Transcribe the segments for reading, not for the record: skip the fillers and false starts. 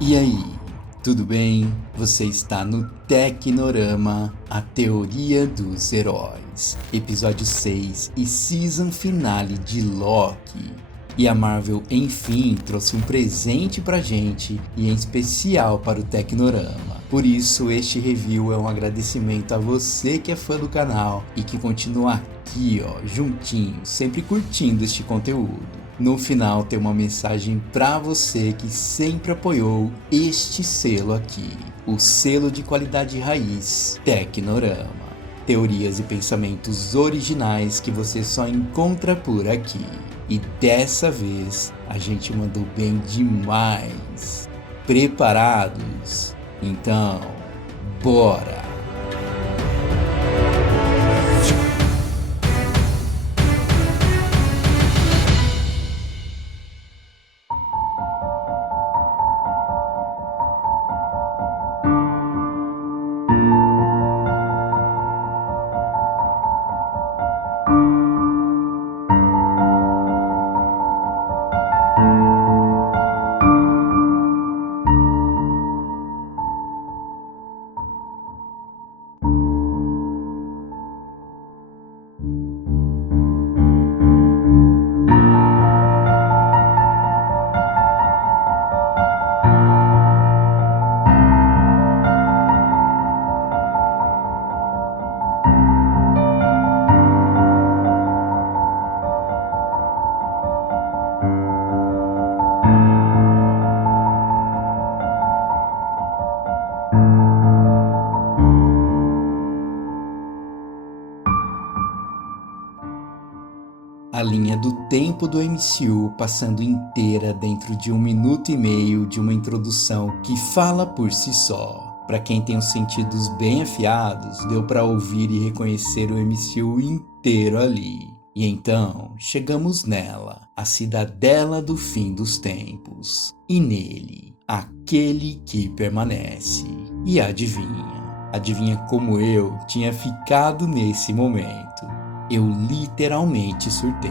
E aí, tudo bem? Você está no Tecnorama, a teoria dos heróis, episódio 6 e season finale de Loki. E a Marvel, enfim, trouxe um presente pra gente e em especial para o Tecnorama. Por isso, este review é um agradecimento a você que é fã do canal e que continua aqui, juntinho, sempre curtindo este conteúdo. No final tem uma mensagem pra você que sempre apoiou este selo aqui, o selo de qualidade raiz Tecnorama. Teorias e pensamentos originais que você só encontra por aqui. E dessa vez a gente mandou bem demais. Preparados? Então, bora! A linha do tempo do MCU passando inteira dentro de 1 minuto e meio de uma introdução que fala por si só. Para quem tem os sentidos bem afiados, deu para ouvir e reconhecer o MCU inteiro ali. E então, chegamos nela, a cidadela do fim dos tempos. E nele, aquele que permanece. E adivinha como eu tinha ficado nesse momento? Eu literalmente surtei.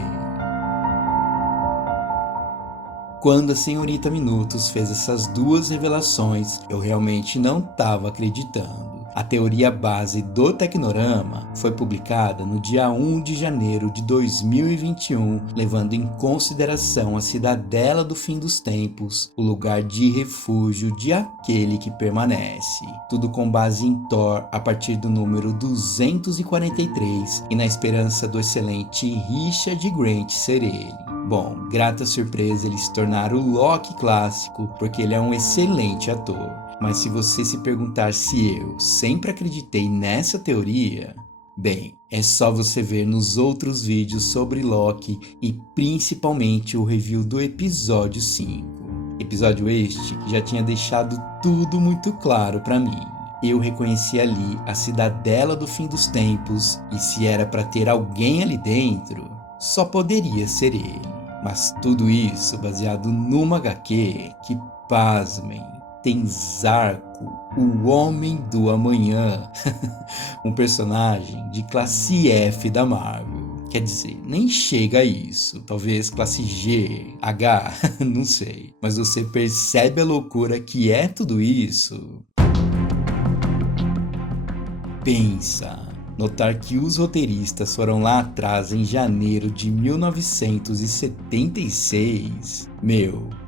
Quando a senhorita Minutos fez essas duas revelações, eu realmente não estava acreditando. A teoria base do Tecnorama foi publicada no dia 1 de janeiro de 2021, levando em consideração a cidadela do fim dos tempos, o lugar de refúgio de aquele que permanece. Tudo com base em Thor a partir do número 243 e na esperança do excelente Richard Grant ser ele. Bom, grata surpresa ele se tornar o Loki clássico, porque ele é um excelente ator. Mas se você se perguntar se eu sempre acreditei nessa teoria, bem, é só você ver nos outros vídeos sobre Loki e principalmente o review do episódio 5. Episódio este que já tinha deixado tudo muito claro pra mim. Eu reconheci ali a cidadela do fim dos tempos e se era pra ter alguém ali dentro, só poderia ser ele. Mas tudo isso baseado numa HQ que, pasmem, tem Zarco, o Homem do Amanhã, um personagem de classe F da Marvel. Quer dizer, nem chega a isso, talvez classe G, H, não sei. Mas você percebe a loucura que é tudo isso? Pensa. Notar que os roteiristas foram lá atrás em janeiro de 1976,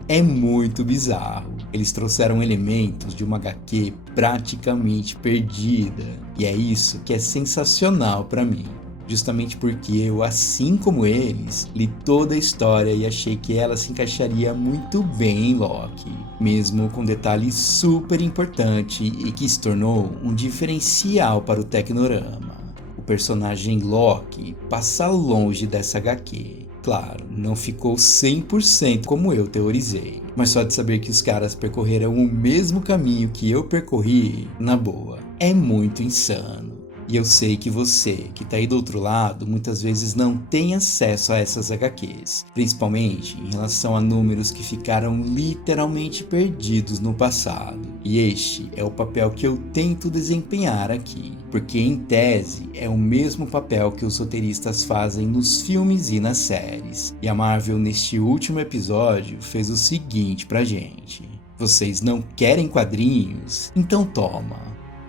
é muito bizarro. Eles trouxeram elementos de uma HQ praticamente perdida, e é isso que é sensacional pra mim. Justamente porque eu, assim como eles, li toda a história e achei que ela se encaixaria muito bem em Loki, mesmo com detalhe super importante e que se tornou um diferencial para o Tecnorama. O personagem Loki passa longe dessa HQ. Claro, não ficou 100% como eu teorizei, mas só de saber que os caras percorreram o mesmo caminho que eu percorri, na boa, é muito insano. E eu sei que você, que tá aí do outro lado, muitas vezes não tem acesso a essas HQs, principalmente em relação a números que ficaram literalmente perdidos no passado. E este é o papel que eu tento desempenhar aqui, porque em tese é o mesmo papel que os roteiristas fazem nos filmes e nas séries. E a Marvel neste último episódio fez o seguinte pra gente. Vocês não querem quadrinhos? Então toma,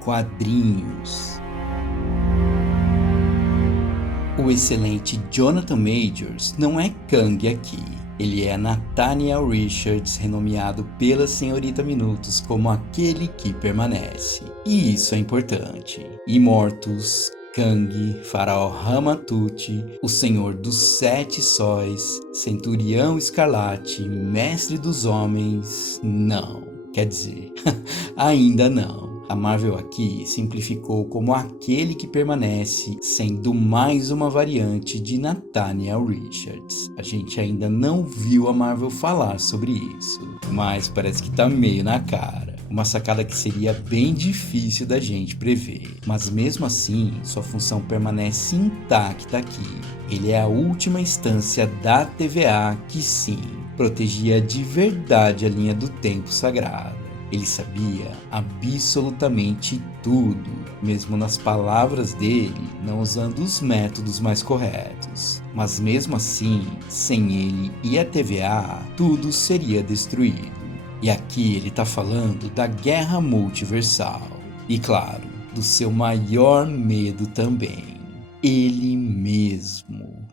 quadrinhos. O excelente Jonathan Majors não é Kang aqui. Ele é Nathaniel Richards, renomeado pela Senhorita Minutos como aquele que permanece. E isso é importante. Immortus, Kang, Faraó Ramatut, o Senhor dos Sete Sóis, Centurião Escarlate, Mestre dos Homens, não. Quer dizer, ainda não. A Marvel aqui simplificou como aquele que permanece, sendo mais uma variante de Nathaniel Richards. A gente ainda não viu a Marvel falar sobre isso, mas parece que tá meio na cara. Uma sacada que seria bem difícil da gente prever, mas mesmo assim, sua função permanece intacta aqui. Ele é a última instância da TVA que sim, protegia de verdade a linha do tempo sagrado. Ele sabia absolutamente tudo, mesmo nas palavras dele, não usando os métodos mais corretos. Mas mesmo assim, sem ele e a TVA, tudo seria destruído. E aqui ele está falando da guerra multiversal. E claro, do seu maior medo também, ele mesmo.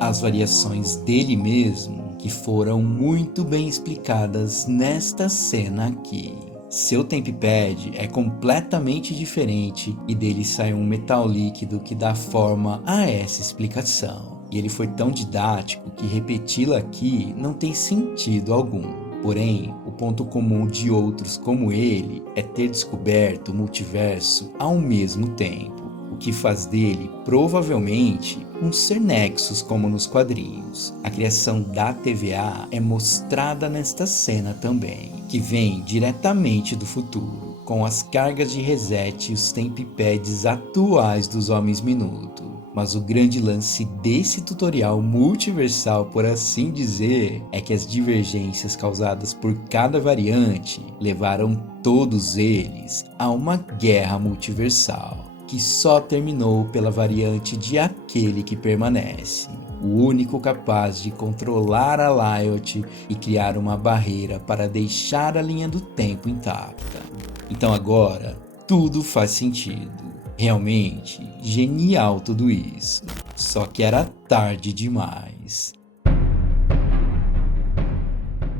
As variações dele mesmo que foram muito bem explicadas nesta cena aqui. Seu Tempipad é completamente diferente e dele sai um metal líquido que dá forma a essa explicação. E ele foi tão didático que repeti-lo aqui não tem sentido algum. Porém, o ponto comum de outros como ele é ter descoberto o multiverso ao mesmo tempo, o que faz dele provavelmente um ser Nexus como nos quadrinhos. A criação da TVA é mostrada nesta cena também, que vem diretamente do futuro, com as cargas de reset e os Tempipads atuais dos Homens Minuto. Mas o grande lance desse tutorial multiversal, por assim dizer, é que as divergências causadas por cada variante levaram todos eles a uma guerra multiversal, que só terminou pela variante de aquele que permanece, o único capaz de controlar a Lyot e criar uma barreira para deixar a linha do tempo intacta. Então agora, tudo faz sentido. Realmente, genial tudo isso. Só que era tarde demais.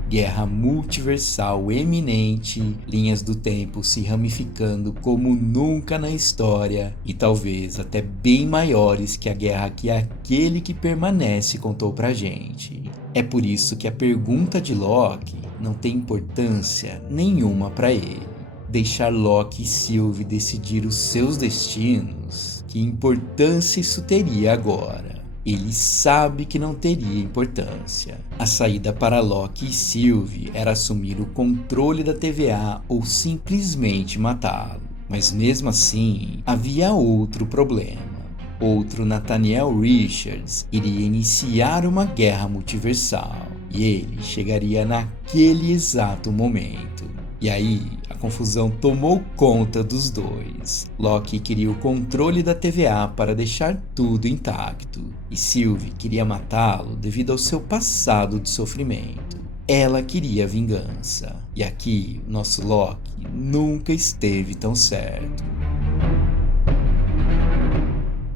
Guerra multiversal eminente, linhas do tempo se ramificando como nunca na história e talvez até bem maiores que a guerra que aquele que permanece contou pra gente. É por isso que a pergunta de Loki não tem importância nenhuma pra ele. Deixar Loki e Sylvie decidir os seus destinos, que importância isso teria agora? Ele sabe que não teria importância. A saída para Loki e Sylvie era assumir o controle da TVA ou simplesmente matá-lo. Mas mesmo assim, havia outro problema. Outro Nathaniel Richards iria iniciar uma guerra multiversal, e ele chegaria naquele exato momento. E aí, a confusão tomou conta dos dois. Loki queria o controle da TVA para deixar tudo intacto, e Sylvie queria matá-lo devido ao seu passado de sofrimento. Ela queria vingança, e aqui, nosso Loki nunca esteve tão certo.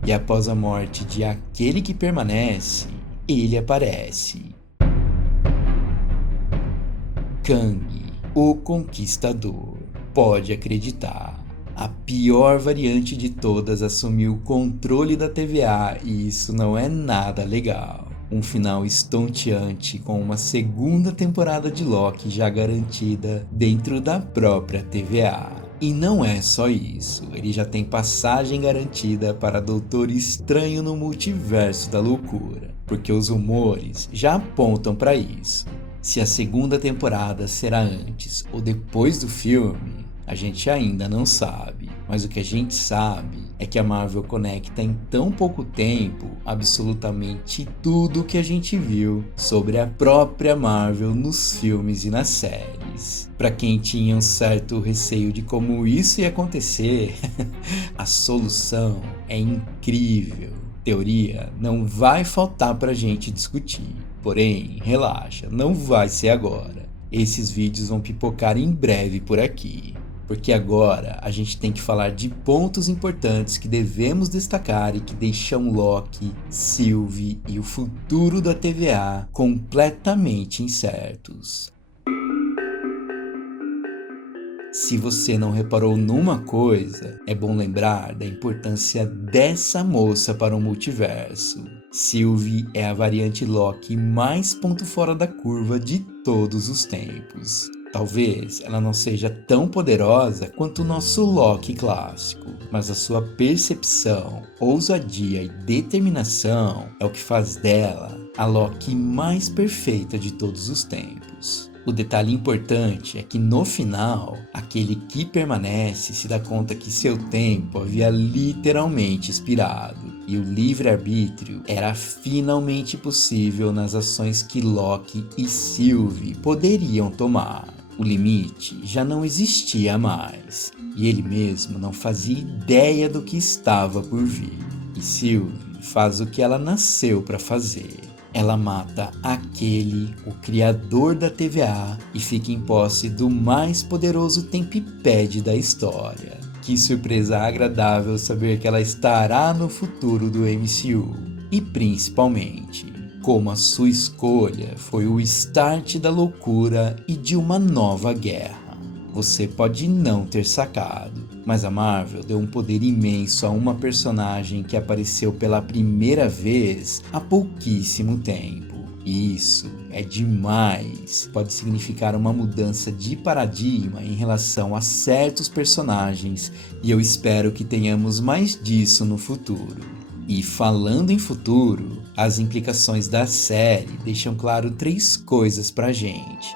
E após a morte de aquele que permanece, ele aparece. Kang, o Conquistador. Pode acreditar, a pior variante de todas assumiu o controle da TVA e isso não é nada legal. Um final estonteante com uma segunda temporada de Loki já garantida dentro da própria TVA. E não é só isso, ele já tem passagem garantida para Doutor Estranho no Multiverso da Loucura, porque os rumores já apontam para isso. Se a segunda temporada será antes ou depois do filme, a gente ainda não sabe, mas o que a gente sabe é que a Marvel conecta em tão pouco tempo absolutamente tudo que a gente viu sobre a própria Marvel nos filmes e nas séries. Para quem tinha um certo receio de como isso ia acontecer, a solução é incrível. Teoria não vai faltar pra gente discutir, Porém, relaxa, não vai ser agora. Esses vídeos vão pipocar em breve por aqui. Porque agora a gente tem que falar de pontos importantes que devemos destacar e que deixam Loki, Sylvie e o futuro da TVA completamente incertos. Se você não reparou numa coisa, é bom lembrar da importância dessa moça para o multiverso. Sylvie é a variante Loki mais ponto fora da curva de todos os tempos. Talvez ela não seja tão poderosa quanto o nosso Loki clássico, mas a sua percepção, ousadia e determinação é o que faz dela a Loki mais perfeita de todos os tempos. O detalhe importante é que no final, aquele que permanece se dá conta que seu tempo havia literalmente expirado e o livre-arbítrio era finalmente possível nas ações que Loki e Sylvie poderiam tomar. O limite já não existia mais e ele mesmo não fazia ideia do que estava por vir. E Sylvie faz o que ela nasceu para fazer. Ela mata aquele, o criador da TVA, e fica em posse do mais poderoso Tempipede da história. Que surpresa agradável saber que ela estará no futuro do MCU. E principalmente, como a sua escolha foi o start da loucura e de uma nova guerra. Você pode não ter sacado, mas a Marvel deu um poder imenso a uma personagem que apareceu pela primeira vez há pouquíssimo tempo. E isso é demais. Pode significar uma mudança de paradigma em relação a certos personagens, e eu espero que tenhamos mais disso no futuro. E falando em futuro, as implicações da série deixam claro 3 coisas pra gente.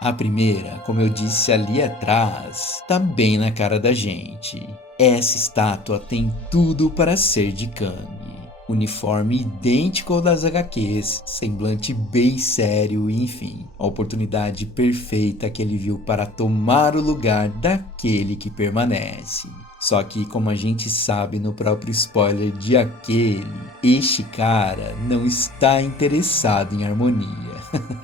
A primeira, como eu disse ali atrás, tá bem na cara da gente. Essa estátua tem tudo para ser de Kang. Uniforme idêntico ao das HQs, semblante bem sério e enfim, a oportunidade perfeita que ele viu para tomar o lugar daquele que permanece. Só que, como a gente sabe no próprio spoiler de aquele, este cara não está interessado em harmonia.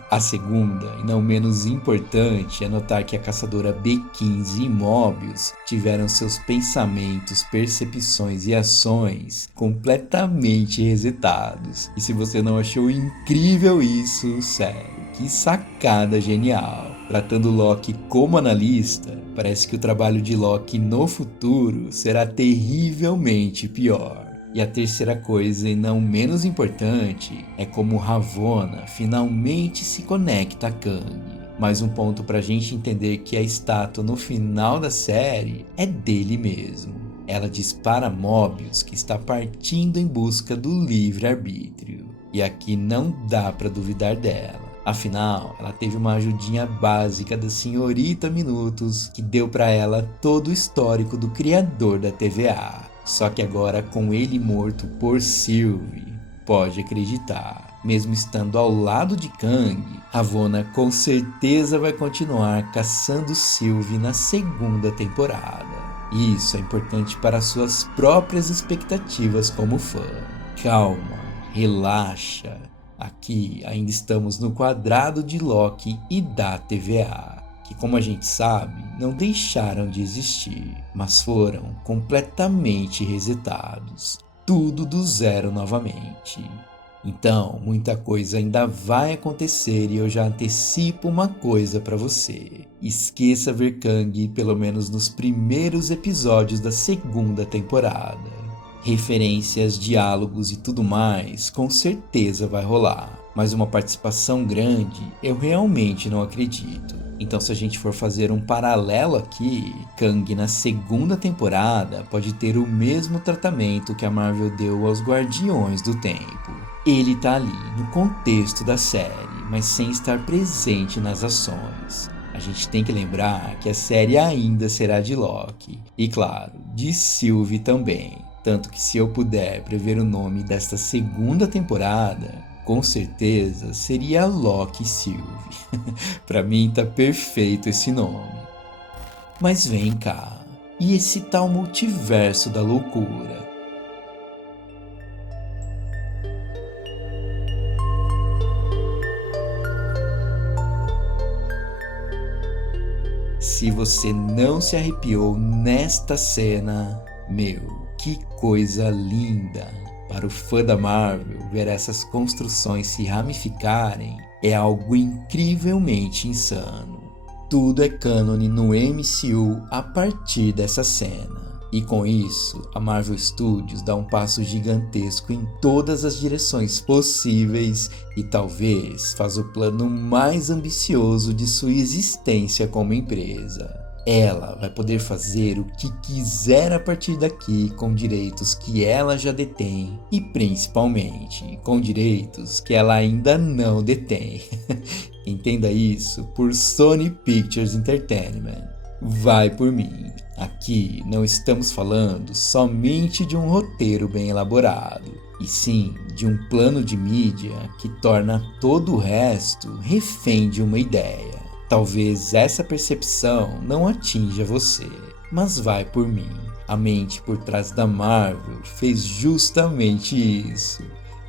A segunda, e não menos importante, é notar que a caçadora B15 e Mobius tiveram seus pensamentos, percepções e ações completamente resetados. E se você não achou incrível isso, sério, que sacada genial! Tratando Loki como analista, parece que o trabalho de Loki no futuro será terrivelmente pior. E a terceira coisa, e não menos importante, é como Ravonna finalmente se conecta a Kang. Mais um ponto pra gente entender que a estátua no final da série é dele mesmo. Ela diz para Mobius que está partindo em busca do livre-arbítrio. E aqui não dá pra duvidar dela. Afinal, ela teve uma ajudinha básica da Senhorita Minutos, que deu pra ela todo o histórico do criador da TVA. Só que agora com ele morto por Sylvie, pode acreditar, mesmo estando ao lado de Kang, Ravonna com certeza vai continuar caçando Sylvie na segunda temporada. E isso é importante para suas próprias expectativas como fã. Calma, relaxa. Aqui ainda estamos no quadrado de Loki e da TVA, que, como a gente sabe, não deixaram de existir, mas foram completamente resetados, tudo do zero novamente. Então, muita coisa ainda vai acontecer e eu já antecipo uma coisa para você. Esqueça ver Kang pelo menos nos primeiros episódios da segunda temporada. Referências, diálogos e tudo mais, com certeza vai rolar. Mas uma participação grande, eu realmente não acredito. Então, se a gente for fazer um paralelo aqui, Kang na segunda temporada pode ter o mesmo tratamento que a Marvel deu aos Guardiões do Tempo. Ele tá ali, no contexto da série, mas sem estar presente nas ações. A gente tem que lembrar que a série ainda será de Loki, e claro, de Sylvie também. Tanto que se eu puder prever o nome desta segunda temporada, com certeza seria Loki Sylvie. Pra mim tá perfeito esse nome. Mas vem cá, e esse tal multiverso da loucura? Se você não se arrepiou nesta cena, meu, que coisa linda! Para o fã da Marvel, ver essas construções se ramificarem é algo incrivelmente insano. Tudo é cânone no MCU a partir dessa cena. E com isso, a Marvel Studios dá um passo gigantesco em todas as direções possíveis e talvez faz o plano mais ambicioso de sua existência como empresa. Ela vai poder fazer o que quiser a partir daqui com direitos que ela já detém e principalmente com direitos que ela ainda não detém. Entenda isso por Sony Pictures Entertainment. Vai por mim. Aqui não estamos falando somente de um roteiro bem elaborado, e sim de um plano de mídia que torna todo o resto refém de uma ideia. Talvez essa percepção não atinja você, mas vai por mim. A mente por trás da Marvel fez justamente isso.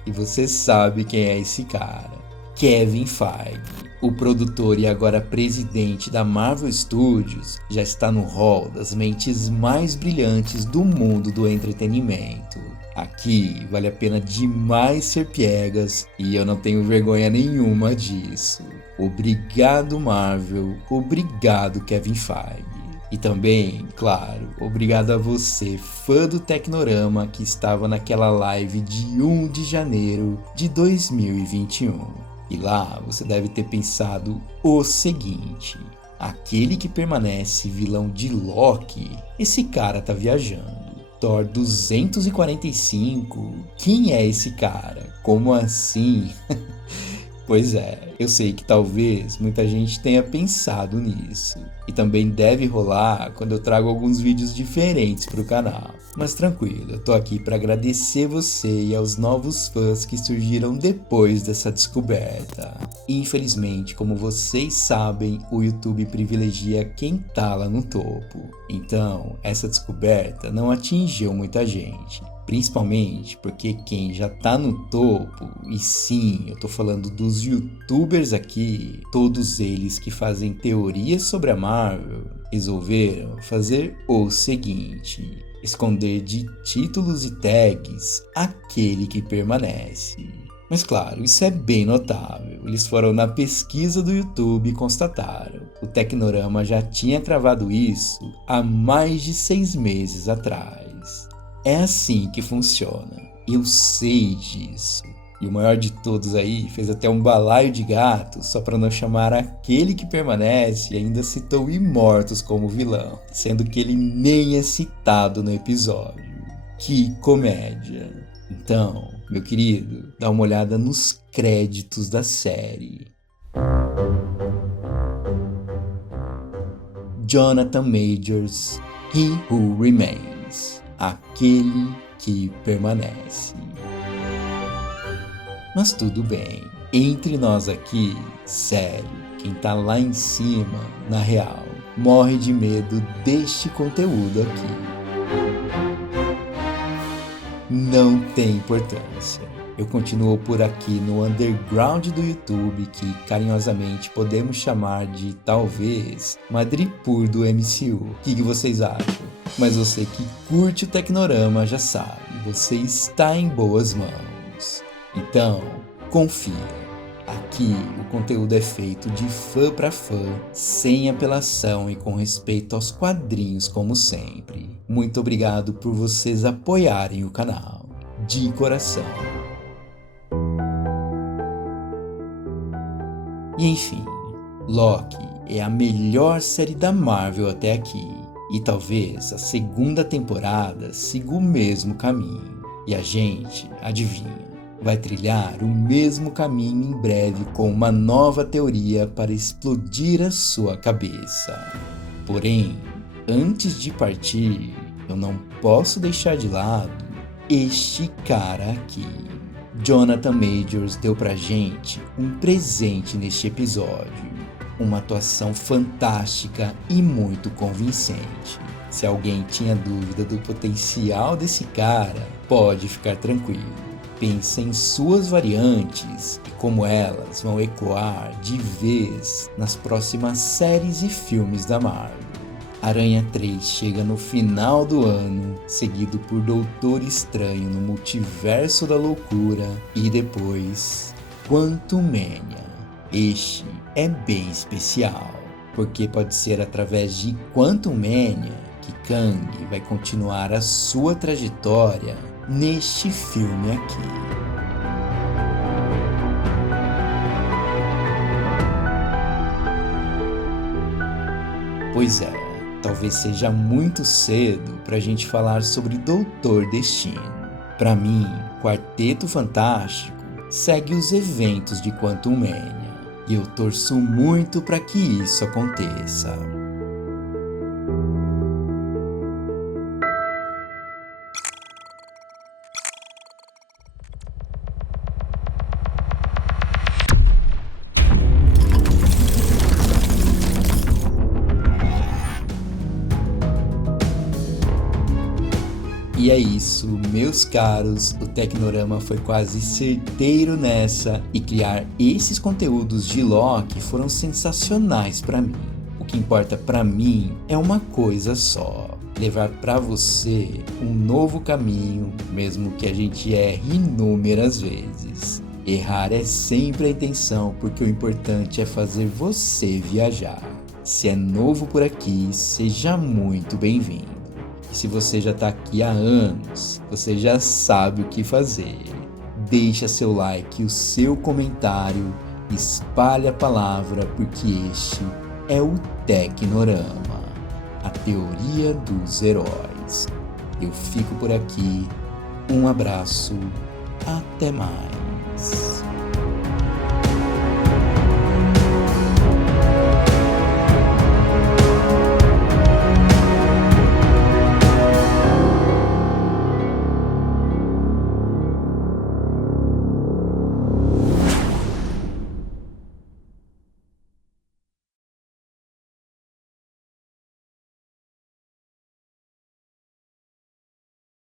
E você sabe quem é esse cara. Kevin Feige, o produtor e agora presidente da Marvel Studios, já está no hall das mentes mais brilhantes do mundo do entretenimento. Aqui vale a pena demais ser piegas e eu não tenho vergonha nenhuma disso. Obrigado, Marvel. Obrigado, Kevin Feige. E também, claro, obrigado a você, fã do Tecnorama, que estava naquela live de 1 de janeiro de 2021. E lá você deve ter pensado o seguinte: aquele que permanece vilão de Loki, esse cara tá viajando. Thor 245? Quem é esse cara? Como assim? Pois é, eu sei que talvez muita gente tenha pensado nisso. E também deve rolar quando eu trago alguns vídeos diferentes para o canal. Mas tranquilo, eu tô aqui para agradecer você e aos novos fãs que surgiram depois dessa descoberta. Infelizmente, como vocês sabem, o YouTube privilegia quem tá lá no topo. Então, essa descoberta não atingiu muita gente. Principalmente porque quem já tá no topo, e sim, eu tô falando dos youtubers aqui, todos eles que fazem teorias sobre a Marvel, resolveram fazer o seguinte: esconder de títulos e tags aquele que permanece. Mas claro, isso é bem notável. Eles foram na pesquisa do YouTube e constataram. O Tecnorama já tinha cravado isso há mais de 6 meses atrás. É assim que funciona. Eu sei disso. E o maior de todos aí fez até um balaio de gato só para não chamar aquele que permanece e ainda citou Imortus como vilão, sendo que ele nem é citado no episódio. Que comédia! Então, meu querido, dá uma olhada nos créditos da série. Jonathan Majors, He Who Remains, aquele que permanece. Mas tudo bem, entre nós aqui, sério, quem tá lá em cima, na real, morre de medo deste conteúdo aqui. Não tem importância. Eu continuo por aqui no underground do YouTube, que carinhosamente podemos chamar de, talvez, Madripoor do MCU. O que vocês acham? Mas você que curte o Tecnorama já sabe, você está em boas mãos. Então, confia. Aqui o conteúdo é feito de fã para fã, sem apelação e com respeito aos quadrinhos como sempre. Muito obrigado por vocês apoiarem o canal. De coração. E enfim, Loki é a melhor série da Marvel até aqui. E talvez a segunda temporada siga o mesmo caminho. E a gente, adivinha, vai trilhar o mesmo caminho em breve com uma nova teoria para explodir a sua cabeça. Porém, antes de partir, eu não posso deixar de lado este cara aqui. Jonathan Majors deu pra gente um presente neste episódio. Uma atuação fantástica e muito convincente. Se alguém tinha dúvida do potencial desse cara, pode ficar tranquilo. pensa em suas variantes e como elas vão ecoar de vez nas próximas séries e filmes da Marvel. Aranha 3 chega no final do ano, seguido por Doutor Estranho no Multiverso da Loucura e depois Quantumania. Este é bem especial, porque pode ser através de Quantumania que Kang vai continuar a sua trajetória neste filme aqui. Pois é, talvez seja muito cedo pra gente falar sobre Doutor Destino. Pra mim, Quarteto Fantástico segue os eventos de Quantumania e eu torço muito pra que isso aconteça. E é isso, meus caros, o Tecnorama foi quase certeiro nessa e criar esses conteúdos de Loki foram sensacionais pra mim. O que importa pra mim é uma coisa só, levar pra você um novo caminho, mesmo que a gente erre inúmeras vezes. Errar é sempre a intenção, porque o importante é fazer você viajar. Se é novo por aqui, seja muito bem-vindo. Se você já está aqui há anos, você já sabe o que fazer. Deixa seu like, o seu comentário, espalhe a palavra, porque este é o Tecnorama, a teoria dos heróis. Eu fico por aqui, um abraço, até mais.